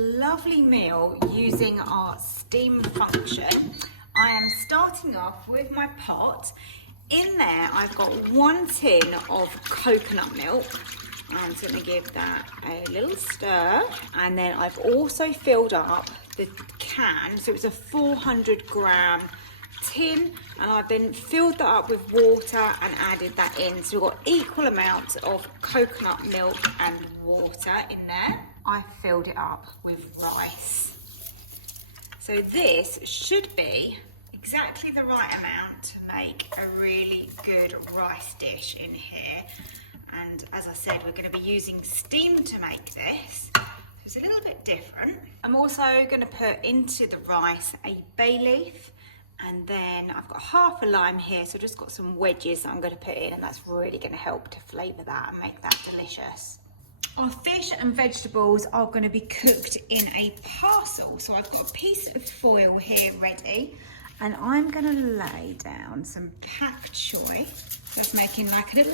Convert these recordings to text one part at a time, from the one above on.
lovely meal using our steam function. I am starting off with my pot. In there I've got 1 tin of coconut milk. I'm just going to give that a little stir, and then I've also filled up the can, so it's a 400-gram tin, and I've then filled that up with water and added that in, so we've got equal amounts of coconut milk and water in there. I filled it up with rice, so this should be exactly the right amount to make a really good rice dish in here. And as I said, we're going to be using steam to make this, so it's a little bit different. I'm also going to put into the rice a bay leaf, and then I've got half a lime here, so I've just got some wedges that I'm going to put in, and that's really going to help to flavour that and make that delicious. Our fish and vegetables are going to be cooked in a parcel, so I've got a piece of foil here ready, and I'm going to lay down some pak choy. Just making like a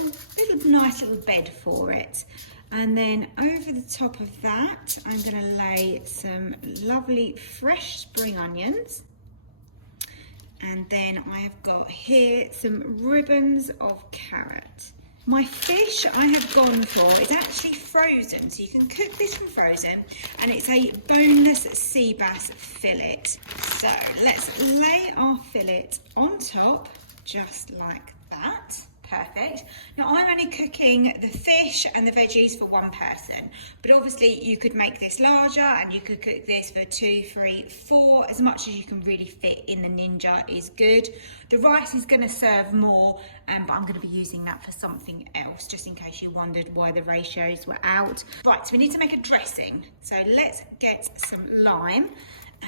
nice little bed for it. And then over the top of that, I'm going to lay some lovely fresh spring onions. And then I've got here some ribbons of carrot. My fish I have gone for is actually frozen, so you can cook this from frozen, and it's a boneless sea bass fillet. So let's lay our fillet on top, just like that. Perfect. Now I'm only cooking the fish and the veggies for 1 person, but obviously you could make this larger and you could cook this for 2, 3, 4, as much as you can really fit in the Ninja is good. The rice is going to serve more, but I'm going to be using that for something else, just in case you wondered why the ratios were out. Right, so we need to make a dressing. So let's get some lime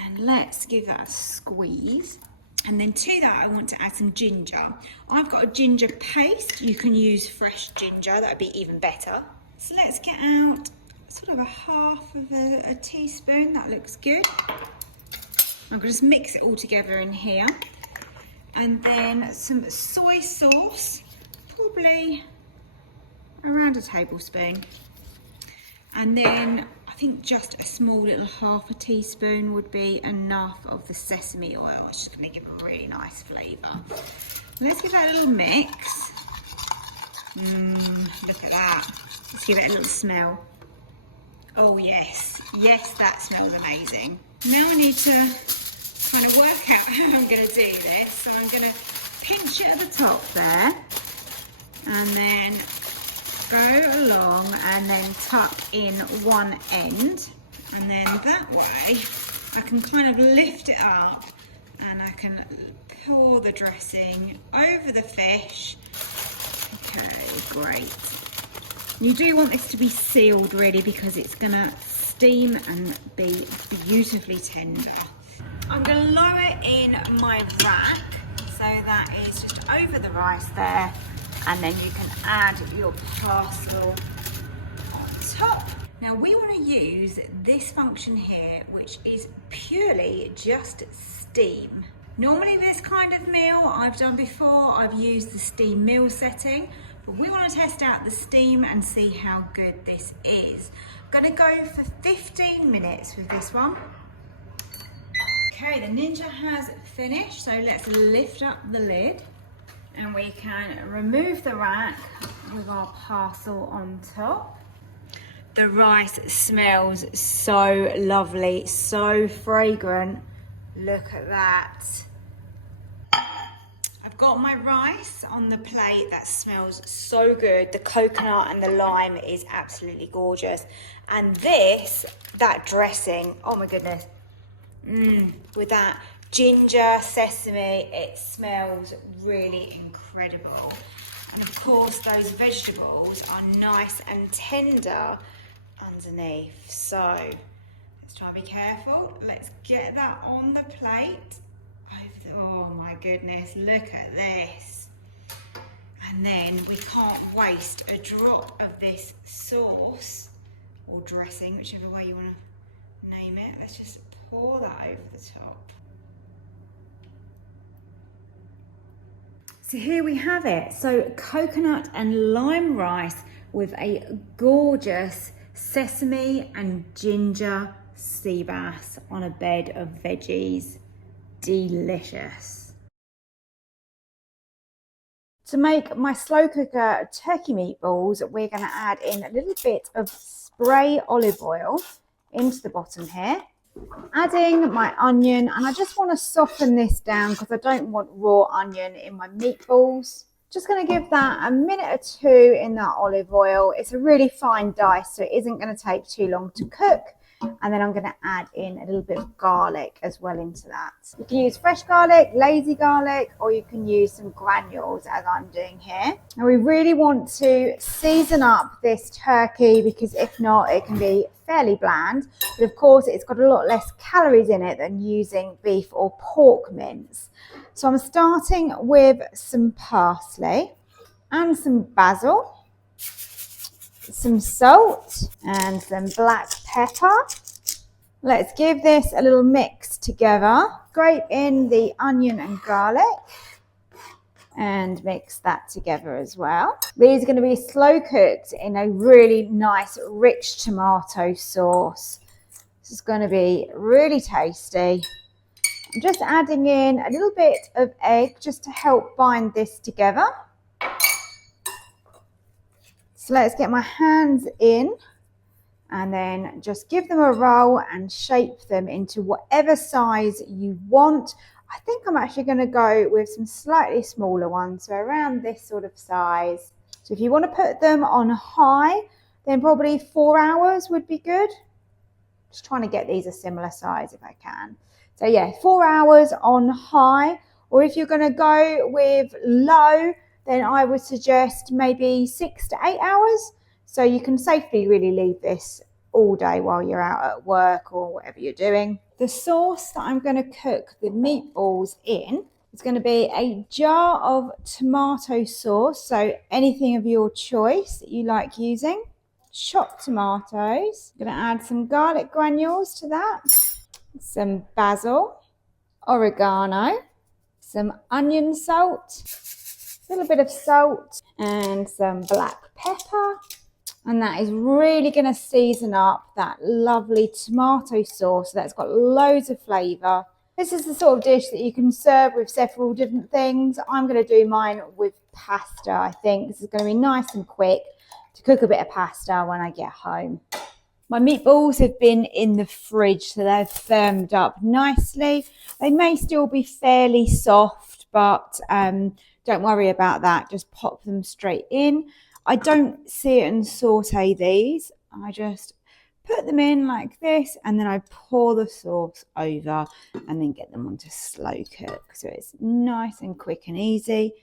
and let's give that a squeeze. And then to that, I want to add some ginger. I've got a ginger paste. You can use fresh ginger, that would be even better. So let's get out sort of a half of a teaspoon, that looks good. I'm going to just mix it all together in here. And then some soy sauce, probably around a tablespoon. And then I think just a small little half a teaspoon would be enough of the sesame oil. It's just going to give a really nice flavour. Let's give that a little mix. Look at that. Let's give it a little smell. Oh yes, yes, that smells amazing. Now I need to kind of work out how I'm going to do this. So I'm going to pinch it at the top there, and then go along and then tuck in one end, and then that way I can kind of lift it up and I can pour the dressing over the fish. Okay, great. You do want this to be sealed really, because it's gonna steam and be beautifully tender. I'm gonna lower in my rack, so that is just over the rice there. And then you can add your parcel on top. Now we want to use this function here, which is purely just steam. Normally this kind of meal I've done before, I've used the steam meal setting, but we want to test out the steam and see how good this is. I'm going to go for 15 minutes with this one. Okay, the Ninja has finished, so let's lift up the lid. And we can remove the rack with our parcel on top. The rice smells so lovely, so fragrant. Look at that. I've got my rice on the plate. That smells so good. The coconut and the lime is absolutely gorgeous. And this, that dressing, oh my goodness. With that ginger, sesame, it smells really incredible. And of course those vegetables are nice and tender underneath. So let's try and be careful. Let's get that on the plate. Oh my goodness, look at this. And then we can't waste a drop of this sauce or dressing, whichever way you want to name it. Let's just pour that over the top. So here we have it. So coconut and lime rice with a gorgeous sesame and ginger sea bass on a bed of veggies. Delicious. To make my slow cooker turkey meatballs, we're going to add in a little bit of spray olive oil into the bottom here. Adding my onion, and I just want to soften this down because I don't want raw onion in my meatballs. Just going to give that a minute or two in that olive oil. It's a really fine dice, so it isn't going to take too long to cook. And then I'm going to add in a little bit of garlic as well into that. You can use fresh garlic, lazy garlic, or you can use some granules as I'm doing here. And we really want to season up this turkey because if not, it can be fairly bland. But of course, it's got a lot less calories in it than using beef or pork mince. So I'm starting with some parsley and some basil, some salt and some black pepper. Let's give this a little mix together. Scrape in the onion and garlic and mix that together as well. These are going to be slow cooked in a really nice rich tomato sauce. This is going to be really tasty. I'm just adding in a little bit of egg just to help bind this together. So let's get my hands in and then just give them a roll and shape them into whatever size you want. I think I'm actually going to go with some slightly smaller ones, so around this sort of size. So if you want to put them on high, then probably 4 hours would be good. Just trying to get these a similar size if I can. So yeah, 4 hours on high, or if you're going to go with low, then I would suggest maybe 6 to 8 hours. So you can safely really leave this all day while you're out at work or whatever you're doing. The sauce that I'm going to cook the meatballs in is going to be a jar of tomato sauce. So anything of your choice that you like using. Chopped tomatoes. I'm going to add some garlic granules to that. Some basil, oregano, some onion salt, a little bit of salt and some black pepper, and that is really going to season up that lovely tomato sauce that's got loads of flavour. This is the sort of dish that you can serve with several different things. I'm going to do mine with pasta. I think this is going to be nice and quick to cook a bit of pasta when I get home. My meatballs have been in the fridge, so they've firmed up nicely. They may still be fairly soft, but don't worry about that. Just pop them straight in. I don't sear and saute these. I just put them in like this, and then I pour the sauce over and then get them onto slow cook. So it's nice and quick and easy.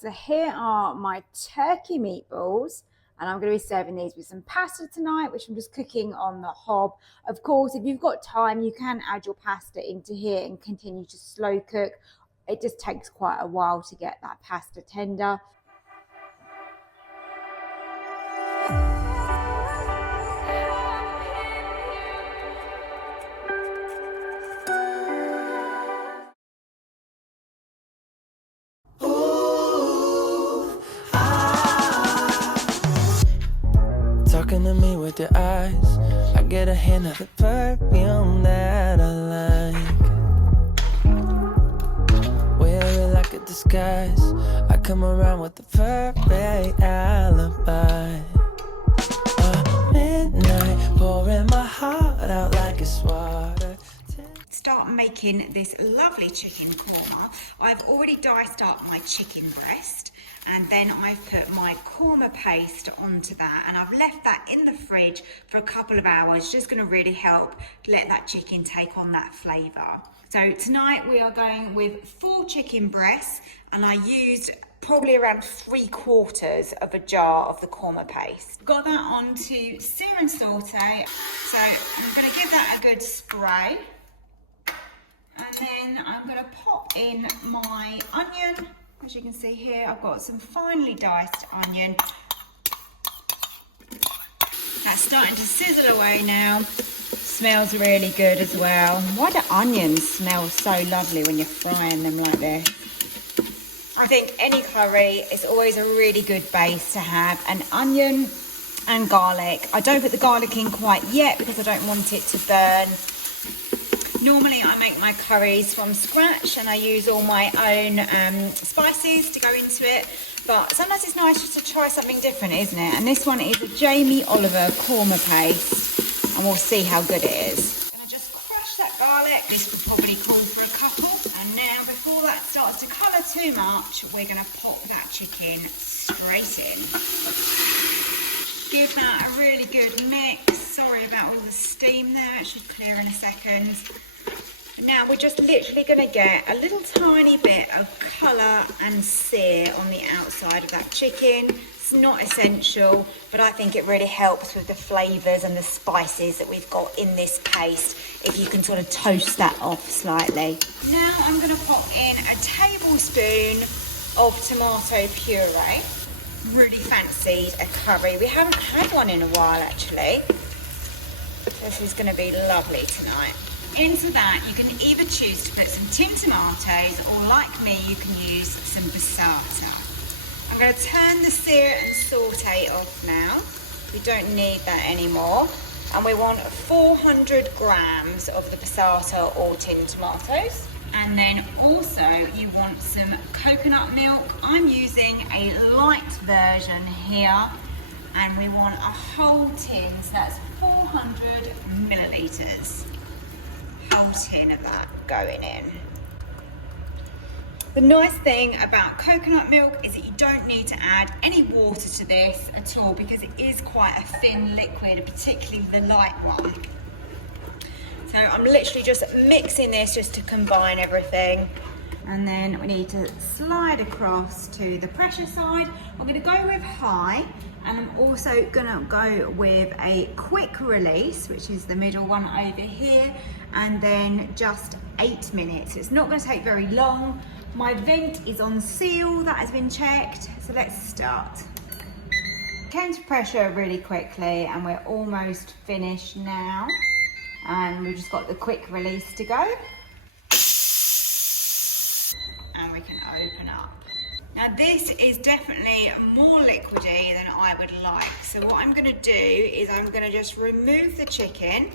So here are my turkey meatballs, and I'm going to be serving these with some pasta tonight, which I'm just cooking on the hob. Of course, if you've got time, you can add your pasta into here and continue to slow cook. It just takes quite a while to get that pasta tender. Talking to me with your eyes, I get a hint of the perfume that I like. Wear it like a disguise, I come around with the perfect alibi. Midnight, pouring my heart out like it's water. Start making this lovely chicken korma. I've already diced up my chicken breast, and then I've put my korma paste onto that, and I've left that in the fridge for a couple of hours, just going to really help let that chicken take on that flavour. So tonight we are going with 4 chicken breasts, and I used probably around 3/4 of a jar of the korma paste. Got that onto sear and saute, so I'm going to give that a good spray. And then I'm going to pop in my onion. As you can see here, I've got some finely diced onion. That's starting to sizzle away now. Smells really good as well. Why do onions smell so lovely when you're frying them like this? I think any curry is always a really good base to have an onion and garlic. I don't put the garlic in quite yet because I don't want it to burn. Normally I make my curries from scratch and I use all my own spices to go into it, but sometimes it's nice just to try something different, isn't it? And this one is a Jamie Oliver korma paste, and we'll see how good it is. And I just crush that garlic. This would probably call for a couple. And now before that starts to colour too much, we're going to pop that chicken straight in. Give that a really good mix. Sorry about all the steam there, it should clear in a second. Now we're just literally going to get a little tiny bit of colour and sear on the outside of that chicken. It's not essential, but I think it really helps with the flavours and the spices that we've got in this paste, if you can sort of toast that off slightly. Now I'm going to pop in a tablespoon of tomato puree. Really fancied a curry. We haven't had one in a while actually. This is going to be lovely tonight. Into that you can either choose to put some tinned tomatoes, or like me you can use some passata. I'm going to turn the sear and saute off now. We don't need that anymore. And we want 400 grams of the passata or tinned tomatoes. And then also you want some coconut milk. I'm using a light version here, and we want a whole tin, so that's 400 millilitres. Whole tin of that going in. The nice thing about coconut milk is that you don't need to add any water to this at all, because it is quite a thin liquid, particularly the light one. So I'm literally just mixing this just to combine everything. And then we need to slide across to the pressure side. I'm going to go with high, and I'm also going to go with a quick release, which is the middle one over here, and then just 8 minutes. It's not going to take very long. My vent is on seal, that has been checked, so let's start. Came to pressure really quickly and we're almost finished now. And we've just got the quick release to go. And we can open up. Now this is definitely more liquidy than I would like. So what I'm gonna do is I'm gonna just remove the chicken,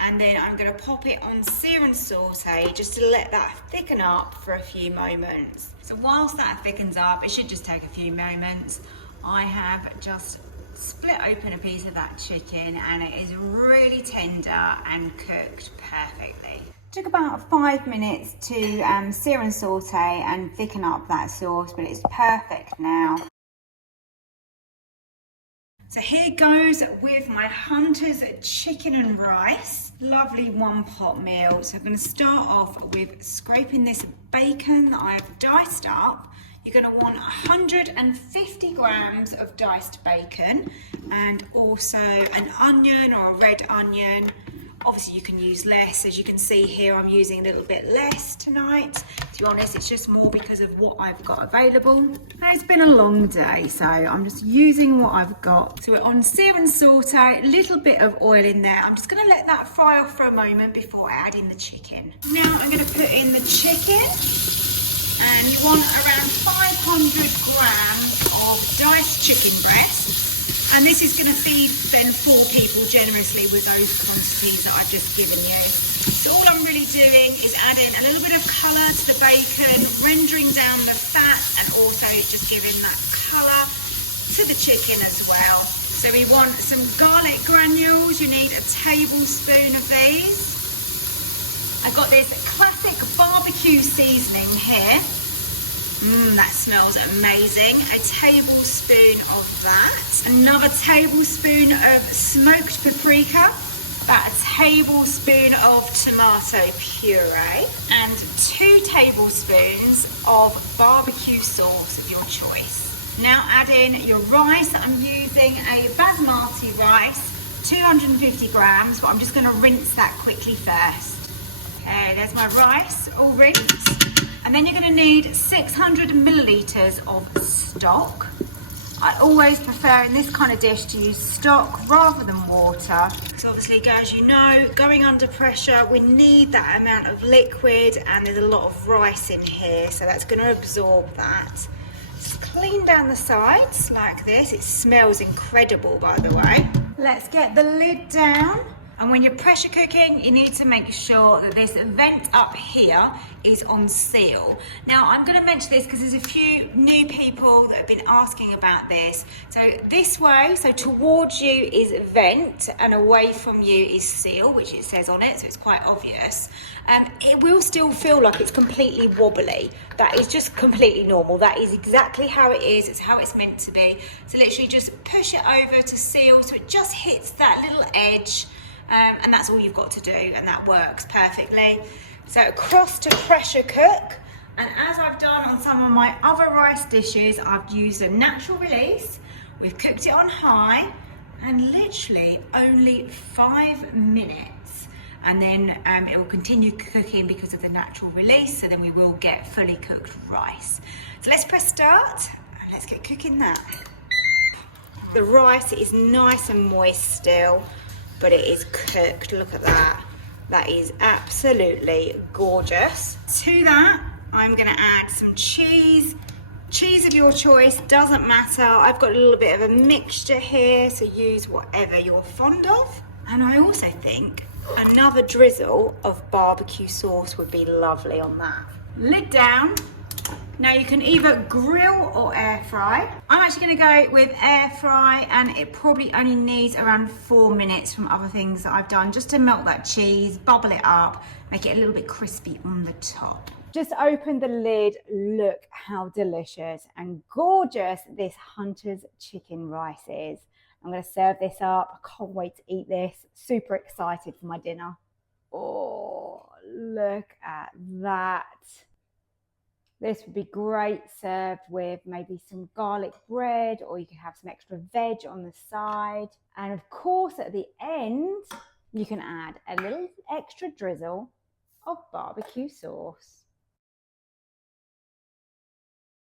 and then I'm gonna pop it on sear and saute just to let that thicken up for a few moments. So whilst that thickens up, it should just take a few moments, I have just split open a piece of that chicken, and it is really tender and cooked perfectly. Took about 5 minutes to sear and saute and thicken up that sauce, but it's perfect now. So here goes with my Hunter's chicken and rice. Lovely one pot meal. So I'm going to start off with scraping this bacon that I've diced up. You're going to want 150 grams of diced bacon, and also an onion or a red onion. Obviously you can use less. As you can see here, I'm using a little bit less tonight. To be honest, it's just more because of what I've got available. Now, it's been a long day, so I'm just using what I've got. So we're on sear and saute, a little bit of oil in there. I'm just gonna let that fry off for a moment before I add in the chicken. Now I'm gonna put in the chicken, and you want around 500 grams of diced chicken breast. And this is going to feed then 4 people generously with those quantities that I've just given you. So all I'm really doing is adding a little bit of colour to the bacon, rendering down the fat, and also just giving that colour to the chicken as well. So we want some garlic granules. You need a tablespoon of these. I've got this classic barbecue seasoning here. That smells amazing. A tablespoon of that. Another tablespoon of smoked paprika. About a tablespoon of tomato puree. And 2 tablespoons of barbecue sauce of your choice. Now add in your rice. I'm using a basmati rice, 250 grams, but I'm just going to rinse that quickly first. Okay, there's my rice all rinsed. And then you're going to need 600 millilitres of stock. I always prefer in this kind of dish to use stock rather than water. So obviously, as you know, going under pressure, we need that amount of liquid, and there's a lot of rice in here, so that's going to absorb that. Just clean down the sides like this. It smells incredible, by the way. Let's get the lid down. And when you're pressure cooking, you need to make sure that this vent up here is on seal. Now, I'm going to mention this because there's a few new people that have been asking about this. So this way, so towards you is vent and away from you is seal, which it says on it, so it's quite obvious. It will still feel like it's completely wobbly. That is just completely normal. That is exactly how it is. It's how it's meant to be. So literally just push it over to seal so it just hits that little edge. And that's all you've got to do, and that works perfectly. So across to pressure cook, and as I've done on some of my other rice dishes, I've used a natural release. We've cooked it on high, and literally only 5 minutes, and then it will continue cooking because of the natural release, so then we will get fully cooked rice. So let's press start, and let's get cooking that. The rice is nice and moist still, but it is cooked. Look at that. That is absolutely gorgeous. To that, I'm gonna add some cheese. Cheese of your choice, doesn't matter. I've got a little bit of a mixture here, so use whatever you're fond of. And I also think another drizzle of barbecue sauce would be lovely on that. Lid down. Now you can either grill or air fry. I'm actually gonna go with air fry, and it probably only needs around 4 minutes from other things that I've done, just to melt that cheese, bubble it up, make it a little bit crispy on the top. Just open the lid, look how delicious and gorgeous this Hunter's chicken rice is. I'm gonna serve this up. I can't wait to eat this. Super excited for my dinner. Oh, look at that. This would be great served with maybe some garlic bread, or you could have some extra veg on the side. And of course, at the end, you can add a little extra drizzle of barbecue sauce.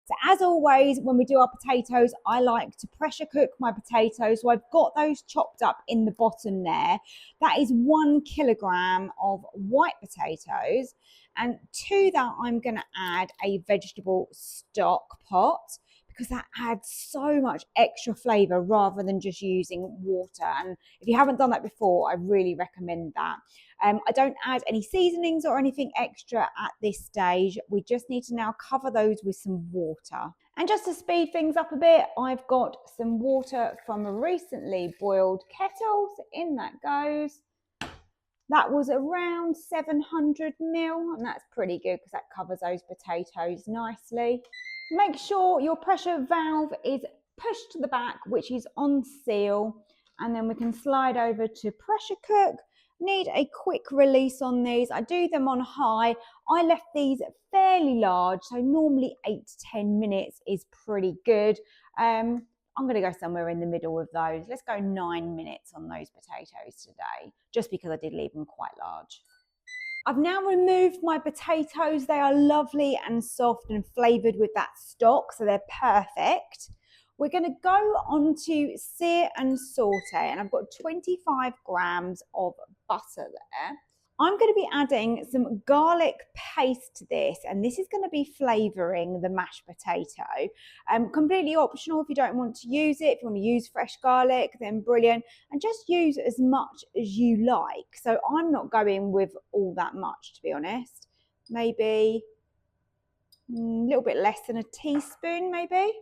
So as always, when we do our potatoes, I like to pressure cook my potatoes. So I've got those chopped up in the bottom there. That is 1 kilogram of white potatoes. And to that, I'm going to add a vegetable stock pot, because that adds so much extra flavour rather than just using water. And if you haven't done that before, I really recommend that. I don't add any seasonings or anything extra at this stage. We just need to now cover those with some water. And just to speed things up a bit, I've got some water from a recently boiled kettle. So in that goes. That was around 700 ml, and that's pretty good because that covers those potatoes nicely. Make sure your pressure valve is pushed to the back, which is on seal, and then we can slide over to pressure cook. Need a quick release on these. I do them on high. I left these fairly large, so normally 8 to 10 minutes is pretty good. I'm going to go somewhere in the middle of those. Let's go 9 minutes on those potatoes today, just because I did leave them quite large. I've now removed my potatoes. They are lovely and soft and flavoured with that stock, so they're perfect. We're going to go on to sear and saute, and I've got 25 grams of butter there. I'm going to be adding some garlic paste to this, and this is going to be flavouring the mashed potato. Completely optional if you don't want to use it. If you want to use fresh garlic, then brilliant. And just use as much as you like. So I'm not going with all that much, to be honest. Maybe a little bit less than a teaspoon, maybe.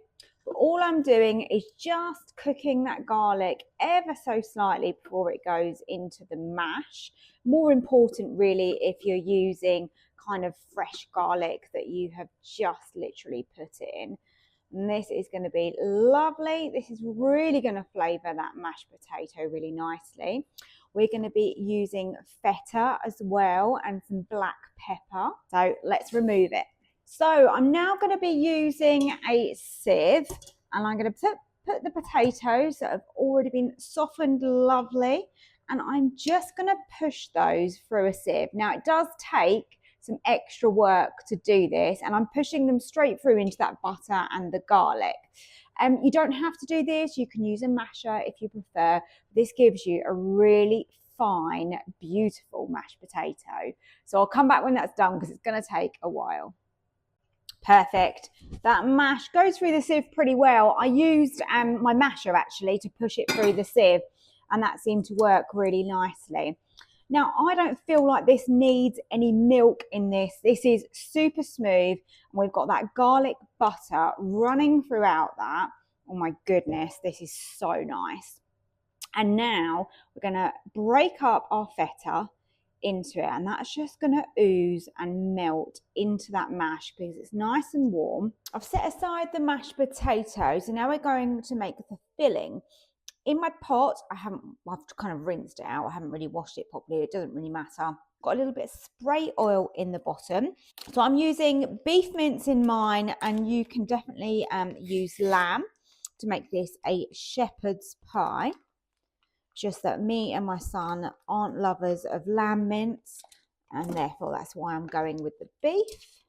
But all I'm doing is just cooking that garlic ever so slightly before it goes into the mash. More important really if you're using kind of fresh garlic that you have just literally put in. And this is going to be lovely. This is really going to flavour that mashed potato really nicely. We're going to be using feta as well and some black pepper. So let's remove it. So I'm now going to be using a sieve, and I'm going to put the potatoes that have already been softened lovely, and I'm just going to push those through a sieve. Now it does take some extra work to do this, and I'm pushing them straight through into that butter and the garlic. You don't have to do this. You can use a masher if you prefer. This gives you a really fine, beautiful mashed potato. So I'll come back when that's done because it's going to take a while. Perfect. That mash goes through the sieve pretty well. I used my masher actually to push it through the sieve, and that seemed to work really nicely. Now, I don't feel like this needs any milk in this. This is super smooth, and we've got that garlic butter running throughout that. Oh my goodness, this is so nice. And now we're going to break up our feta into it, and that's just going to ooze and melt into that mash because it's nice and warm. I've set aside the mashed potatoes, and now we're going to make the filling. In my pot, I've kind of rinsed it out. I haven't really washed it properly. It doesn't really matter. Got a little bit of spray oil in the bottom. So I'm using beef mince in mine, and you can definitely use lamb to make this a shepherd's pie. Just that me and my son aren't lovers of lamb mince, and therefore that's why I'm going with the beef.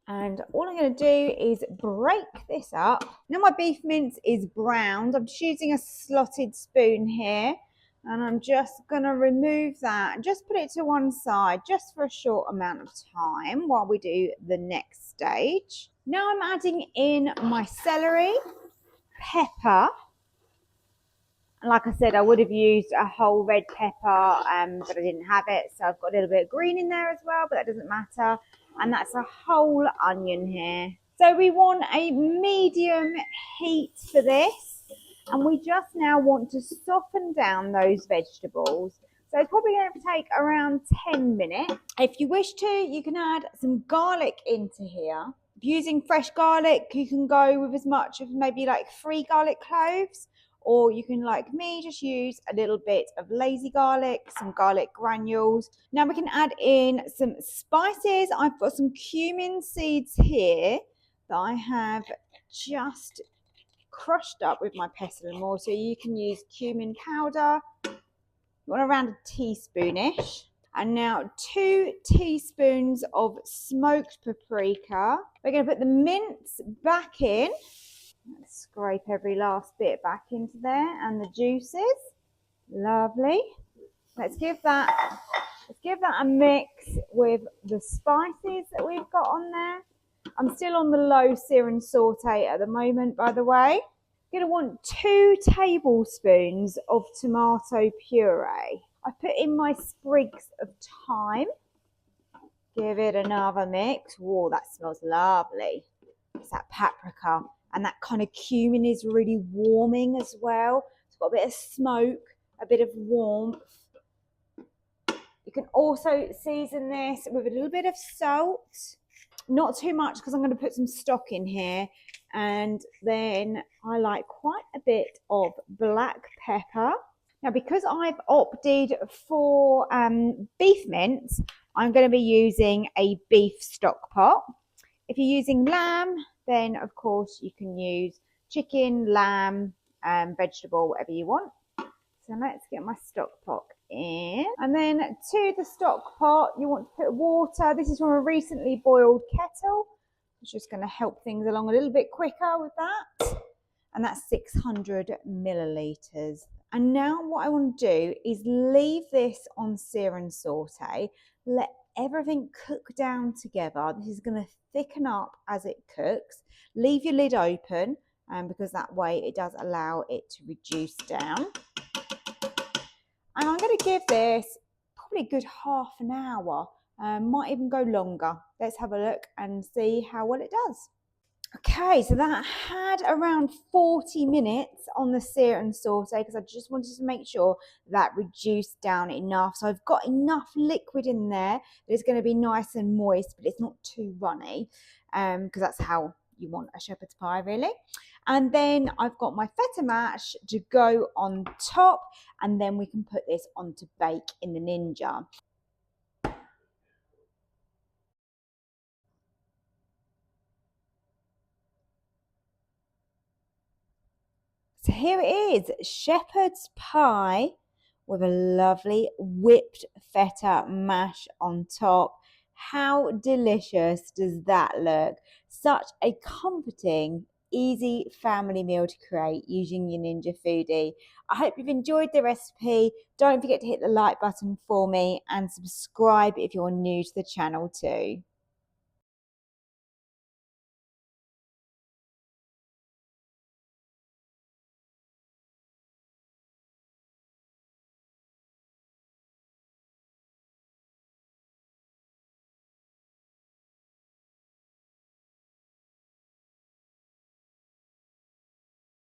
And all I'm going to do is break this up. Now my beef mince is browned. I'm just using a slotted spoon here, and I'm just going to remove that and just put it to one side just for a short amount of time while we do the next stage. Now I'm adding in my celery, pepper. Like I said, I would have used a whole red pepper, but I didn't have it. So I've got a little bit of green in there as well, but that doesn't matter. And that's a whole onion here. So we want a medium heat for this. And we just now want to soften down those vegetables. So it's probably going to take around 10 minutes. If you wish to, you can add some garlic into here. If you're using fresh garlic, you can go with as much of maybe like 3 garlic cloves. Or you can, like me, just use a little bit of lazy garlic, some garlic granules. Now we can add in some spices. I've got some cumin seeds here that I have just crushed up with my pestle and mortar. You can use cumin powder. You want around a teaspoonish. And now 2 teaspoons of smoked paprika. We're going to put the mince back in. Let's scrape every last bit back into there, and the juices. Lovely. Let's give that a mix with the spices that we've got on there. I'm still on the low sear and saute at the moment, by the way. You're going to want 2 tablespoons of tomato puree. I put in my sprigs of thyme. Give it another mix. Whoa, that smells lovely. It's that paprika. And that kind of cumin is really warming as well. It's got a bit of smoke, a bit of warmth. You can also season this with a little bit of salt. Not too much because I'm going to put some stock in here. And then I like quite a bit of black pepper. Now, because I've opted for beef mince, I'm going to be using a beef stock pot. If you're using lamb, then of course you can use chicken, lamb, vegetable, whatever you want. So let's get my stock pot in. And then to the stock pot, you want to put water. This is from a recently boiled kettle. It's just going to help things along a little bit quicker with that. And that's 600 millilitres. And now what I want to do is leave this on sear and saute. Let everything cook down together. This is going to thicken up as it cooks. Leave your lid open because that way it does allow it to reduce down. And I'm going to give this probably a good half an hour. Might even go longer. Let's have a look and see how well it does. Okay, so that had around 40 minutes on the sear and saute because I just wanted to make sure that reduced down enough. So I've got enough liquid in there that it's going to be nice and moist, but it's not too runny because that's how you want a shepherd's pie, really. And then I've got my feta mash to go on top, and then we can put this on to bake in the Ninja. So here it is, shepherd's pie with a lovely whipped feta mash on top. How delicious does that look? Such a comforting, easy family meal to create using your Ninja Foodi. I hope you've enjoyed the recipe. Don't forget to hit the like button for me and subscribe if you're new to the channel too.